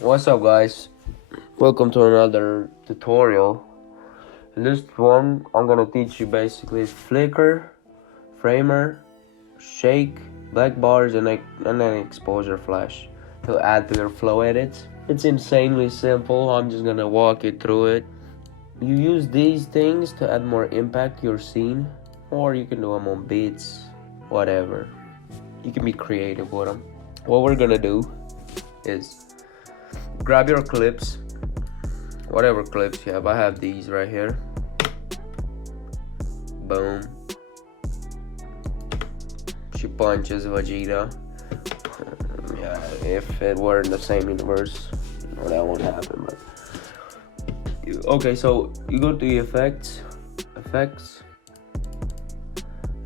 What's up, guys? Welcome to another tutorial. In this one, I'm gonna teach you basically flicker, framer, shake, black bars, and an exposure flash to add to your flow edits. It's insanely simple. I'm just gonna walk you through it. You use these things to add more impact to your scene, or you can do them on beats, whatever. You can be creative with them. What we're gonna do is grab your clips, whatever clips you have. I have these right here. Boom. She punches Vegeta. Yeah, if it were in the same universe, that won't happen. But okay, so you go to the effects,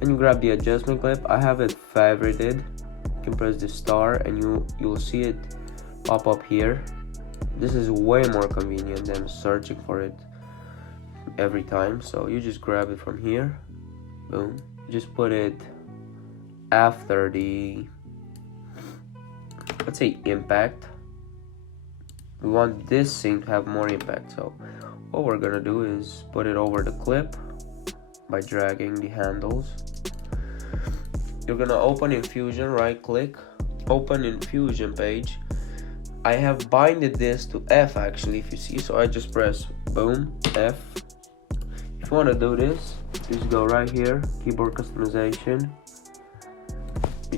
and you grab the adjustment clip. I have it favorited. You can press the star, and you'll see it pop up here. This is way more convenient than searching for it every time. So you just grab it from here. Boom. Just put it after the, let's say, impact. We want this scene to have more impact. So what we're gonna do is put it over the clip by dragging the handles. You're gonna open Infusion, right click, open Infusion page. I have binded this to F actually, if you see, so I just press boom, F. If you want to do this, just go right here, keyboard customization.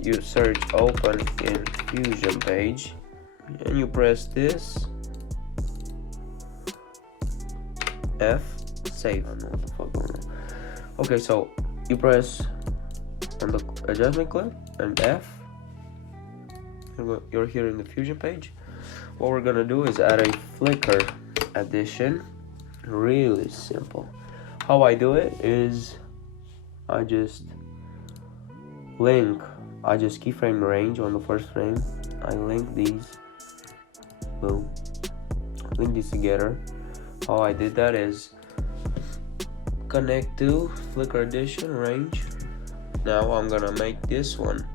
You search open Infusion page, and you press this, F, save. I don't know what the fuck going on. Okay, so you press on the adjustment clip and F. You're here in the Fusion page. What we're gonna do is add a flicker addition. Really simple. How I do it is I just keyframe range on the first frame. I link these. Boom. Link these together. How I did that is connect to flicker addition range. Now I'm gonna make this one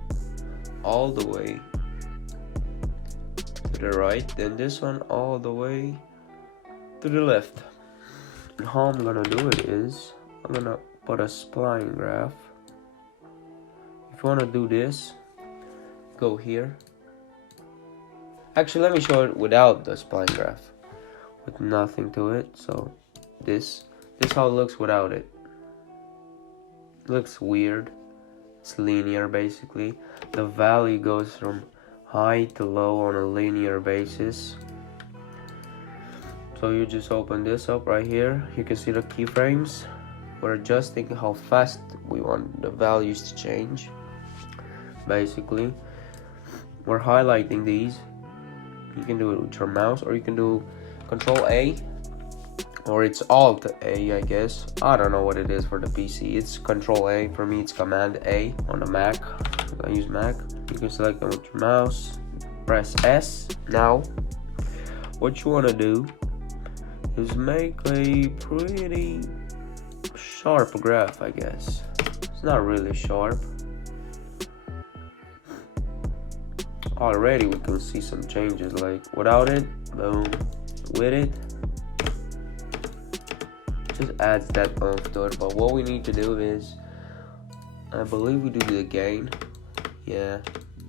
all the way to the right, then this one all the way to the left. And how I'm gonna do it is I'm gonna put a spline graph. If you wanna do this, go here. Actually, let me show it without the spline graph, with nothing to it. So this how it looks without it. It looks weird. It's linear basically. The value goes from high to low on a linear basis. So you just open this up right here. You can see the keyframes. We're adjusting how fast we want the values to change. Basically, we're highlighting these. You can do it with your mouse, or you can do Control A, or it's Alt A, I guess. I don't know what it is for the PC. It's Control A. For me, it's Command A on the Mac. I use Mac. You can select them with your mouse, press S. Now, what you want to do is make a pretty sharp graph, I guess. It's not really sharp. Already we can see some changes, like without it, boom, with it. Just adds that oomph to it. But what we need to do is, I believe we do the gain. Yeah,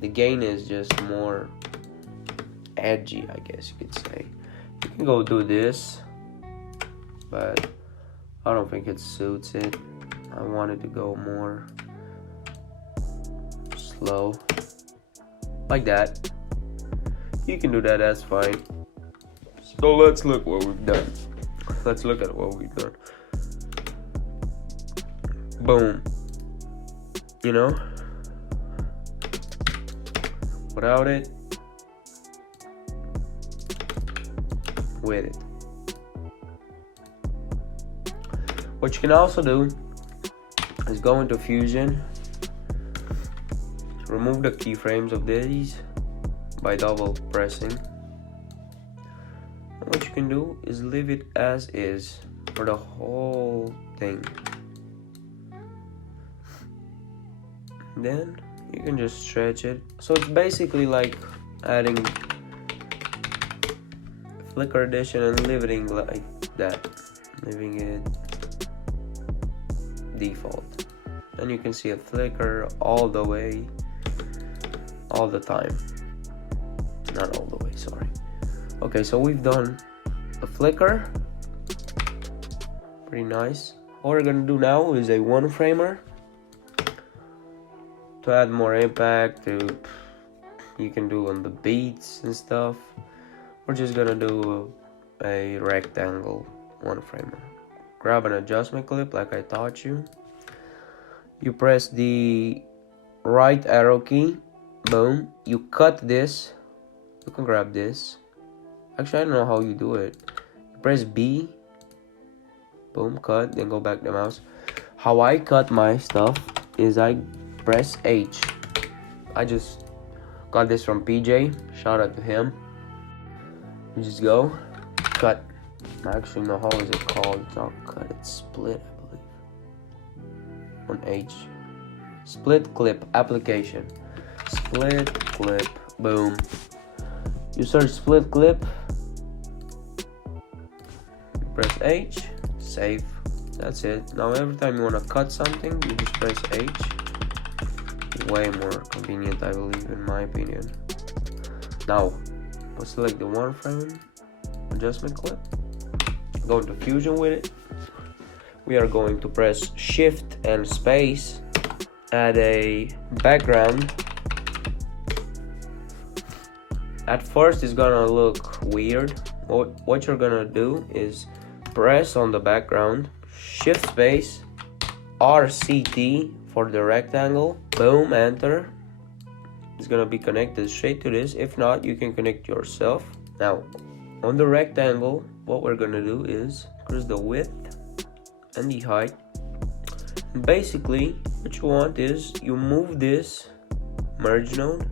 the gain is just more edgy, I guess you could say. You can go do this, but I don't think it suits it. I wanted to go more slow, like that. You can do that, that's fine. So let's look what we've done. Let's look at what we've done. Boom. You know? Without it, with it. What you can also do is go into Fusion, remove the keyframes of these by double pressing. And what you can do is leave it as is for the whole thing. Then you can just stretch it. So it's basically like adding flicker edition and leaving like that, leaving it default, and you can see it flicker all the way, all the time, not all the way, sorry. Okay, so we've done a flicker, pretty nice. What we're gonna do now is a one framer to add more impact. You can do on the beats and stuff. We're just gonna do a rectangle one framer. Grab an adjustment clip like I taught you. You press the right arrow key, boom. You cut this. You can grab this. Actually, I don't know how you do it. You press B, boom, cut, then go back the mouse. How I cut my stuff is I press H. I just got this from PJ. Shout out to him. You just go cut. I actually know how is it called. It's not cut. It's split, I believe. On H. Split clip application. Split clip. Boom. You search split clip. You press H. Save. That's it. Now every time you want to cut something, you just press H. Way more convenient, I believe, in my opinion. Now, we'll select the one frame adjustment clip. Go into Fusion with it. We are going to press Shift and Space. Add a background. At first, it's gonna look weird. What you're gonna do is press on the background, Shift Space, RCT for the rectangle, boom, enter. It's gonna be connected straight to this. If not, you can connect yourself. Now, on the rectangle, what we're gonna do is increase the width and the height. Basically, what you want is you move this merge node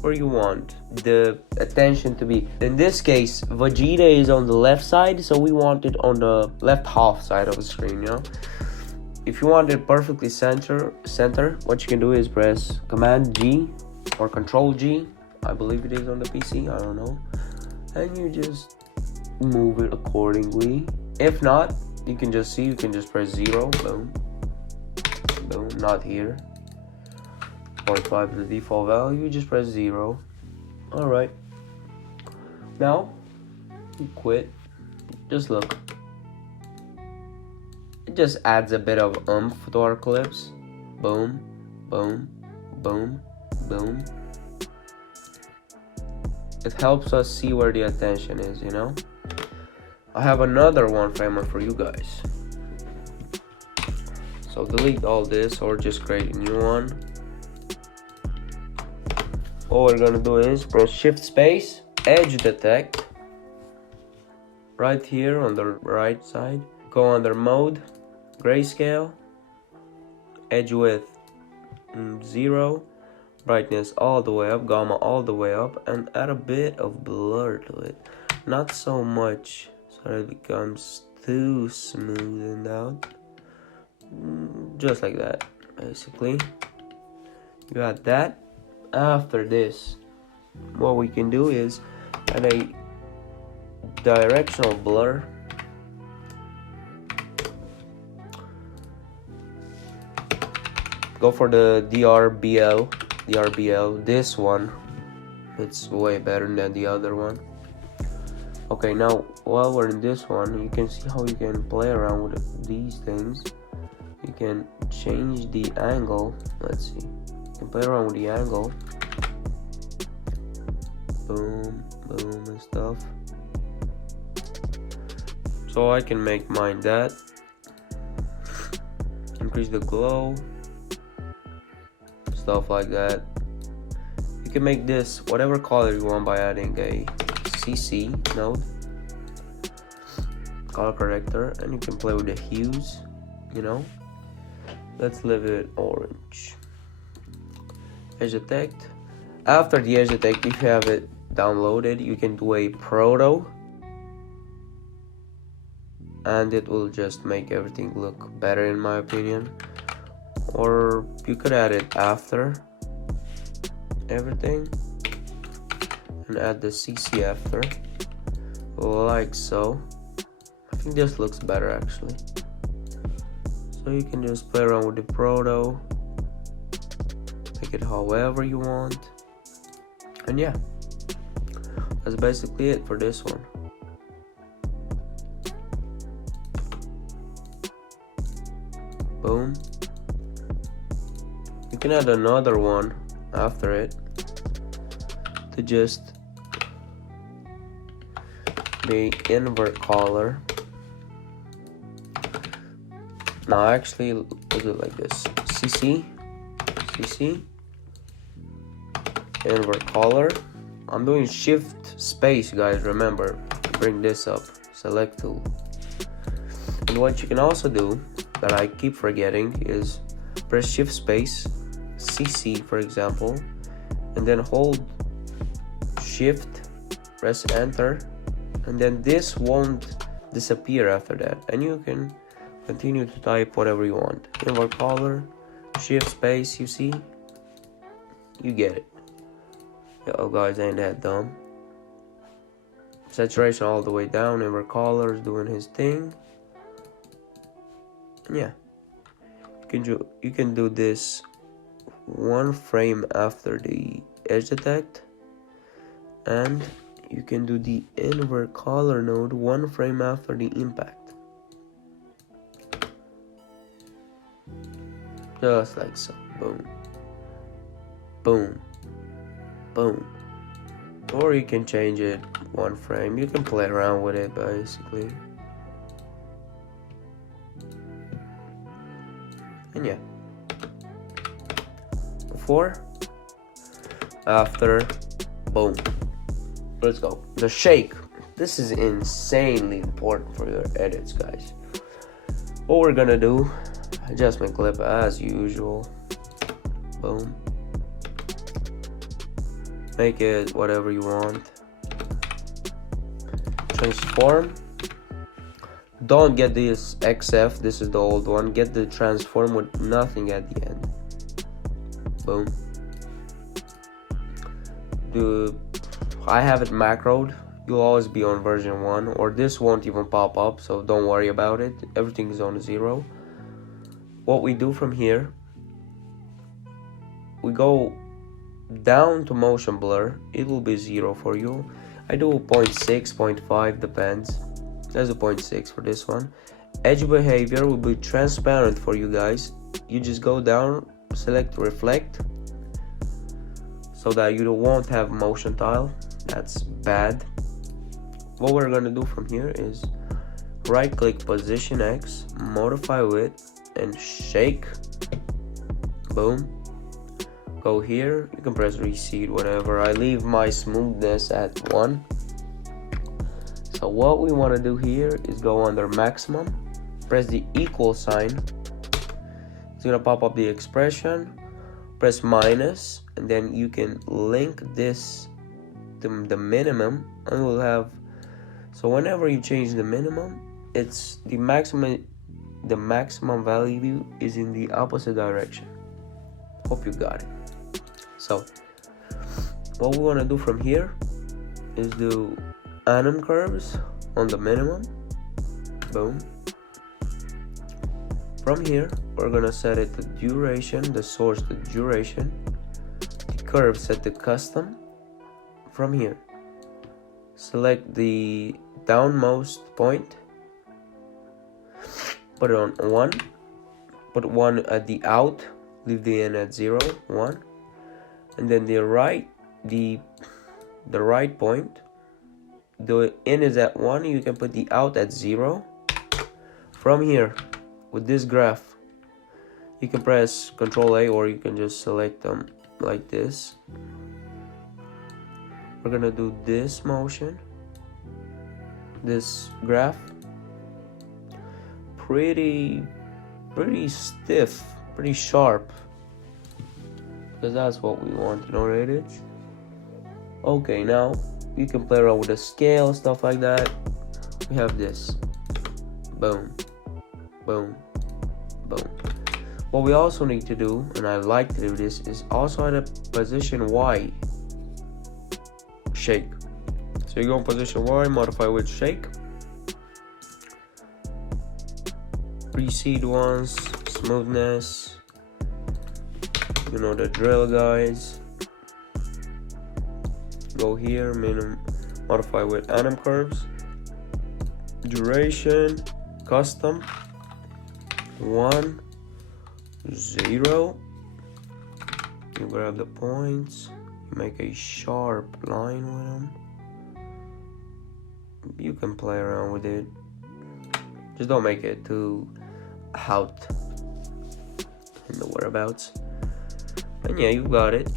where you want the attention to be. In this case, Vegeta is on the left side, so we want it on the left half side of the screen, you know? If you want it perfectly center, what you can do is press Command G or Control G. I believe it is on the PC, I don't know. And you just move it accordingly. If not, you can just press 0, boom. Boom, not here. 0.5 is the default value, you just press 0. Alright. Now, you quit. Just look. It just adds a bit of oomph to our clips. Boom, boom, boom, boom. It helps us see where the attention is, you know? I have another one framer for you guys. So delete all this or just create a new one. All we're gonna do is press Shift Space, Edge Detect. Right here on the right side. Go under Mode, Grayscale, Edge Width 0, Brightness all the way up, Gamma all the way up, and add a bit of blur to it. Not so much so that it becomes too smoothed out. Just like that, basically. You got that. After this, what we can do is add a directional blur. Go for the DRBL. This one, it's way better than the other one. Okay, now while we're in this one, you can see how you can play around with these things. You can change the angle. Let's see. You can play around with the angle. Boom, boom, and stuff. So I can make mine that. Increase the glow. Stuff like that. You can make this whatever color you want by adding a CC node, color corrector, and you can play with the hues, you know. Let's leave it orange. Edge Detect. After the Edge Detect, if you have it downloaded, you can do a proto, and it will just make everything look better, in my opinion. Or you could add it after everything and add the CC after. like so. I think this looks better actually. So you can just play around with the proto, make it however you want, and yeah, that's basically it for this one. Boom. You can add another one after it to just make invert color. Now actually we'll do it like this. CC invert color. I'm doing shift space, guys, remember, bring this up, select tool. And what you can also do that I keep forgetting is press shift space, CC for example, and then hold shift, press enter, and then this won't disappear after that, and you can continue to type whatever you want. Invert color, shift space, you see, you get it. Oh guys, ain't that dumb. Saturation all the way down, invert color is doing his thing. And yeah, you can do this one frame after the edge detect, and you can do the invert color node one frame after the impact, just like so. Boom, boom, boom. Or you can change it one frame. You can play around with it basically. And yeah, before, after, boom. Let's go. The shake. This is insanely important for your edits, guys. What we're gonna do, adjustment clip as usual. Boom. Make it whatever you want. Transform. Don't get this XF, this is the old one. Get the transform with nothing at the end. Boom. I have it macroed. You'll always be on version 1, or this won't even pop up, so don't worry about it. Everything is on 0. What we do from here, we go down to motion blur. It will be 0 for you. I do 0.6, 0.5, depends. There's a 0.6 for this one. Edge behavior will be transparent for you guys. You just go down, select reflect, so that you won't have motion tile. That's bad. What we're gonna do from here is right click position X, modify width, and shake. Boom. Go here, you can press reseed, whatever. I leave my smoothness at 1. So what we want to do here is go under maximum, press the equal sign. It's gonna pop up the expression, press minus, and then you can link this to the minimum, and we'll have, so whenever you change the minimum, it's the maximum value is in the opposite direction. Hope you got it. So what we want to do from here is do anim curves on the minimum. Boom. From here we're gonna set it to duration, the source to duration, the curve set to custom. From here select the downmost point, put it on 1, put 1 at the out, leave the in at 0, 1, and then the right point, the in is at 1, you can put the out at 0. From here, with this graph, you can press Ctrl A, or you can just select them like this. We're gonna do this motion, this graph, pretty stiff, pretty sharp, because that's what we want in our edits. Okay, now you can play around with the scale, stuff like that. We have this. Boom, boom, boom. What we also need to do, and I like to do this, is also at a position Y shake. So So you go in position 1, modify with shake. Precede once, smoothness. You know the drill, guys. Go here, minimum, modify with anim curves. Duration, custom, 1, 0. You grab the points, make a sharp line with them. You can play around with it. Just don't make it too out in the whereabouts. And yeah, you got it.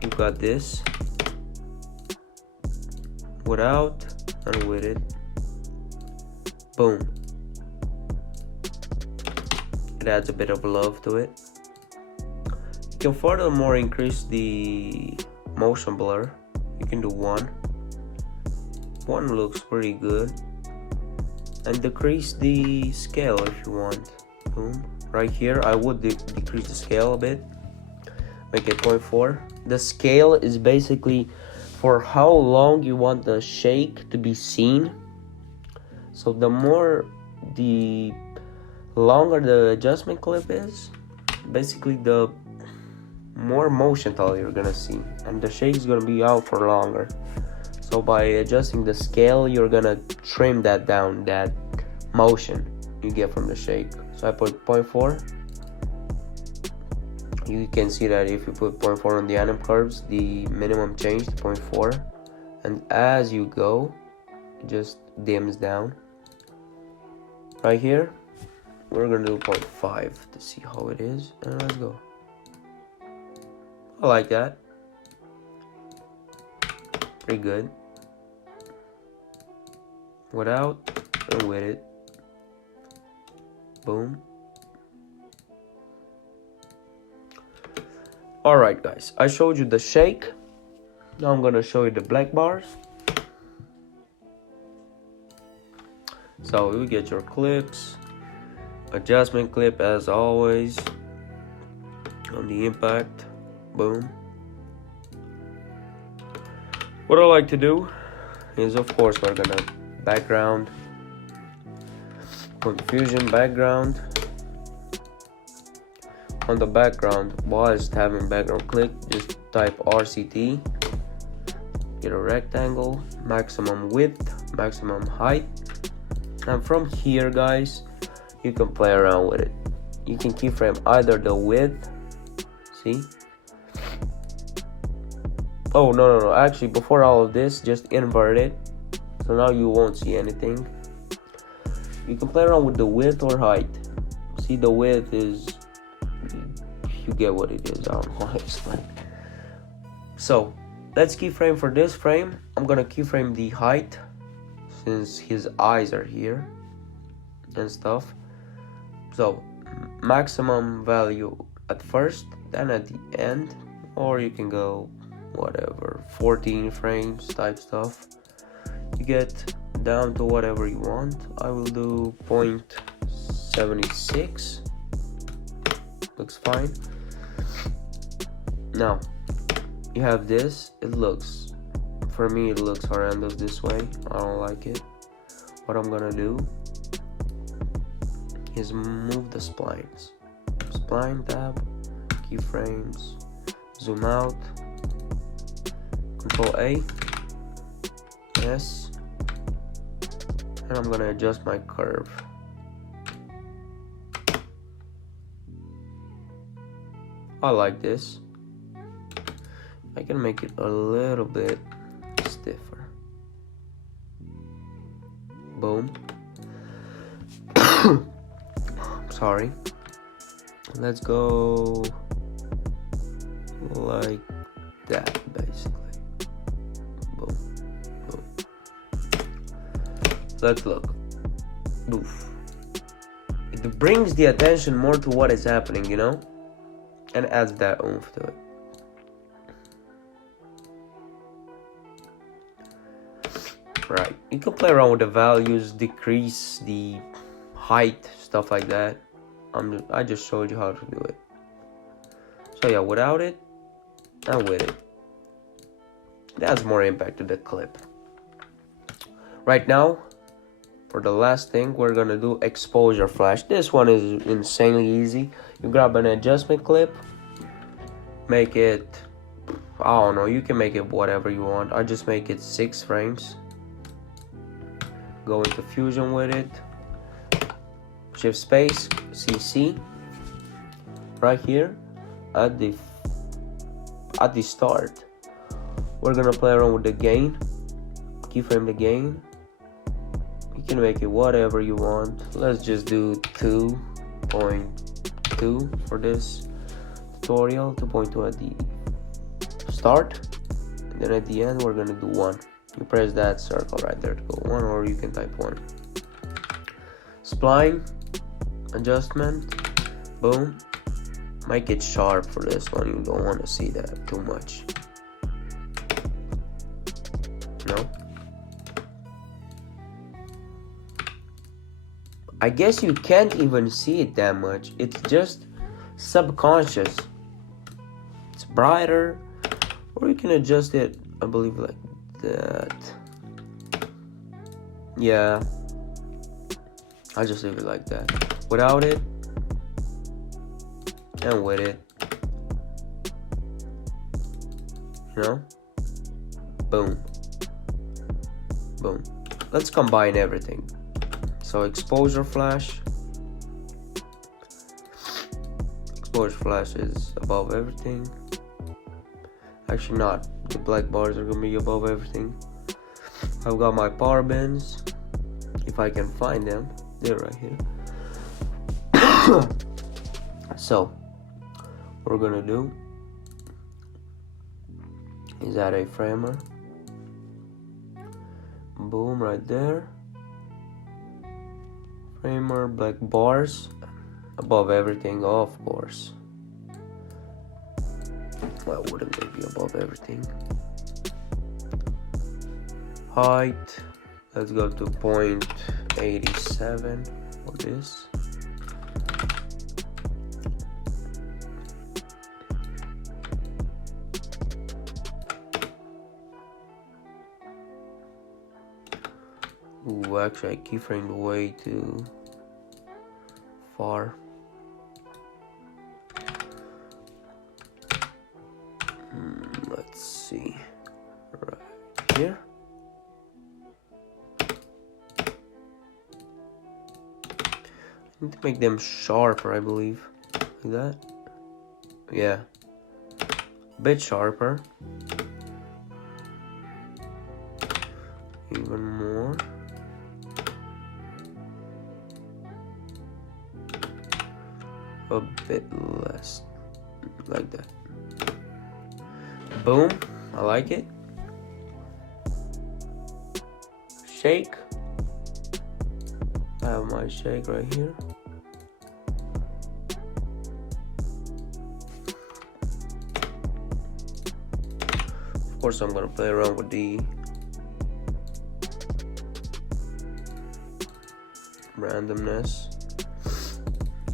You got this without and with it. Boom. It adds a bit of love to it. You can furthermore increase the motion blur. You can do 1. 1 looks pretty good. And decrease the scale if you want. Boom. Right here, I would decrease the scale a bit. Make it 0.4. The scale is basically for how long you want the shake to be seen. So the longer the adjustment clip is, basically the more motion tile you're gonna see, and the shake is gonna be out for longer. So by adjusting the scale, you're gonna trim that down, that motion you get from the shake. So I put 0.4. You can see that if you put 0.4 on the anim curves, the minimum changed to 0.4, and as you go, it just dims down. Right here, we're gonna do 0.5 to see how it is, and let's go. I like that. Pretty good. Without and with it. Boom. Alright guys, I showed you the shake. Now I'm gonna show you the black bars. So you get your clips. Adjustment clip as always. On the impact. Boom. What I like to do is, of course, we're gonna background, confusion background. On the background, whilst having background click, just type RCT, get a rectangle, maximum width, maximum height, and from here, guys, you can play around with it. You can keyframe either the width, see? Oh, no, actually, before all of this, just invert it, so now you won't see anything. You can play around with the width or height. See, the width is, you get what it is, I don't know how to explain. So, let's keyframe for this frame. I'm gonna keyframe the height, since his eyes are here, and stuff. So, maximum value at first, then at the end, or you can go whatever, 14 frames type stuff. You get down to whatever you want. I will do 0.76. Looks fine. Now you have this. It looks, for me, it looks horrendous this way. I don't like it. What I'm gonna do is move the splines. Spline tab, keyframes, zoom out, Control A, S, and I'm gonna adjust my curve. I like this. I can make it a little bit stiffer. Boom. Sorry. Let's go like that, basically. Boom. Boom. Let's look. Oof. It brings the attention more to what is happening, you know? And adds that oomph to it. Right. You can play around with the values, decrease the height, stuff like that. I just showed you how to do it. So yeah, without it and with it. It adds more impact to the clip. Right now, for the last thing, we're gonna do exposure flash. This one is insanely easy. You grab an adjustment clip, make it, I don't know, you can make it whatever you want. I just make it 6 frames. Go into Fusion with it. Shift space, CC. Right here, at the start, we're gonna play around with the gain. Keyframe the gain. You can make it whatever you want. Let's just do 2.2 for this tutorial. 2.2 at the start, and then at the end we're gonna do 1. You press that circle right there to go 1, or you can type 1. Spline adjustment, boom. Make it sharp for this one. You don't want to see that too much. No. I guess you can't even see it that much. It's just subconscious. It's brighter, or you can adjust it, I believe, like that. Yeah, I'll just leave it like that. Without it and with it, you know. Boom, boom. Let's combine everything. So exposure flash. Exposure flash is above everything. Actually not. The black bars are gonna be above everything. I've got my power bins. If I can find them, they're right here. So what we're gonna do is add a framer. Boom, right there. Framer, black bars above everything, of course. Why wouldn't they be above everything? Height, let's go to 0.87 for this. Ooh, actually I keyframed way too far. Let's see, right here. I need to make them sharper, I believe, like that. Yeah, a bit sharper. Even more. A bit less, like that. Boom, I like it. Shake. I have my shake right here. Of course, I'm gonna play around with the randomness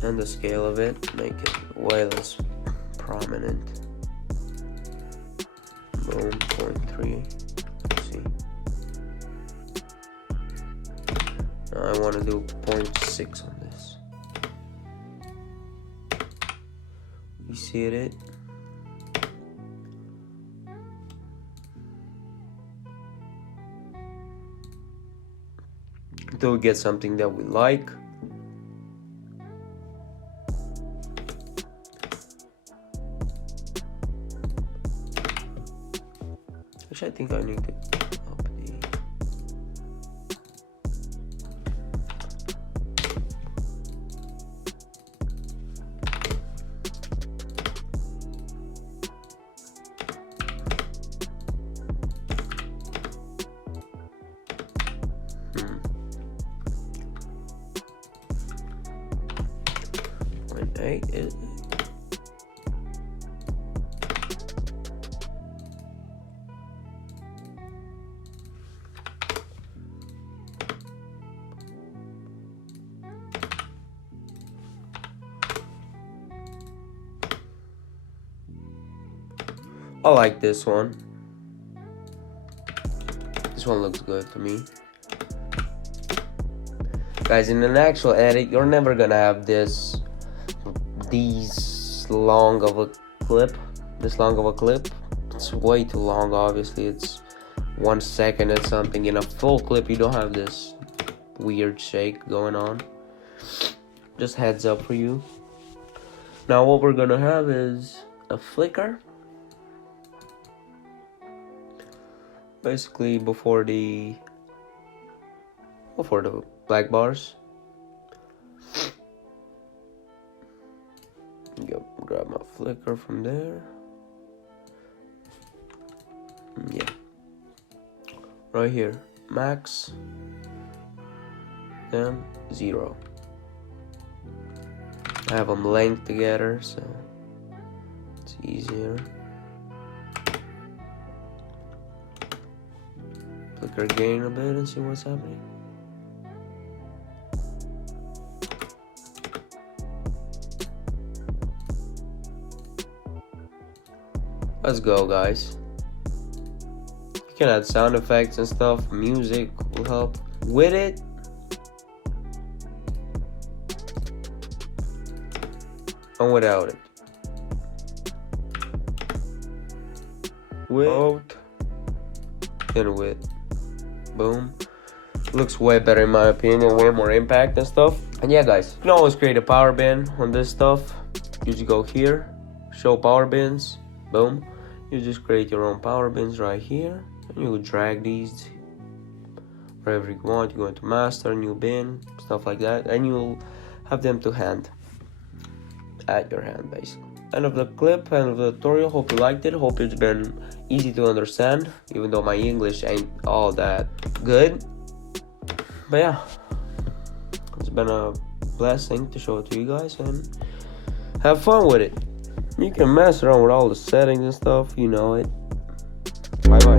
and the scale of it, make it way less prominent. Boom, 0.3. Let's see. Now I want to do 0.6 on this. You see it? Until we get something that we like. Actually, I think I need to up the. Point 8 is. I like this one. This one looks good to me. Guys, in an actual edit, you're never gonna have this long of a clip. It's way too long. Obviously, it's 1 second or something. In a full clip, you don't have this weird shake going on. Just heads up for you. Now what we're gonna have is a flicker. Basically before the black bars. Yep, grab my flicker from there. Yeah. Right here. Max. Then 0. I have them linked together, so it's easier. Flicker gain a bit and see what's happening. Let's go, guys. You can add sound effects and stuff. Music will help with it. And without it. With and with. Boom. Looks way better in my opinion, way more impact and stuff. And yeah, guys, you can always create a power bin on this stuff. You just go here, show power bins, boom. You just create your own power bins right here, and you drag these wherever you want. You go into master, new bin, stuff like that, and you'll have them to hand, at your hand basically. End of the clip, end of the tutorial. Hope you liked it. Hope it's been easy to understand, even though my English ain't all that good. But yeah, it's been a blessing to show it to you guys and have fun with it. You can mess around with all the settings and stuff, you know it. Bye bye.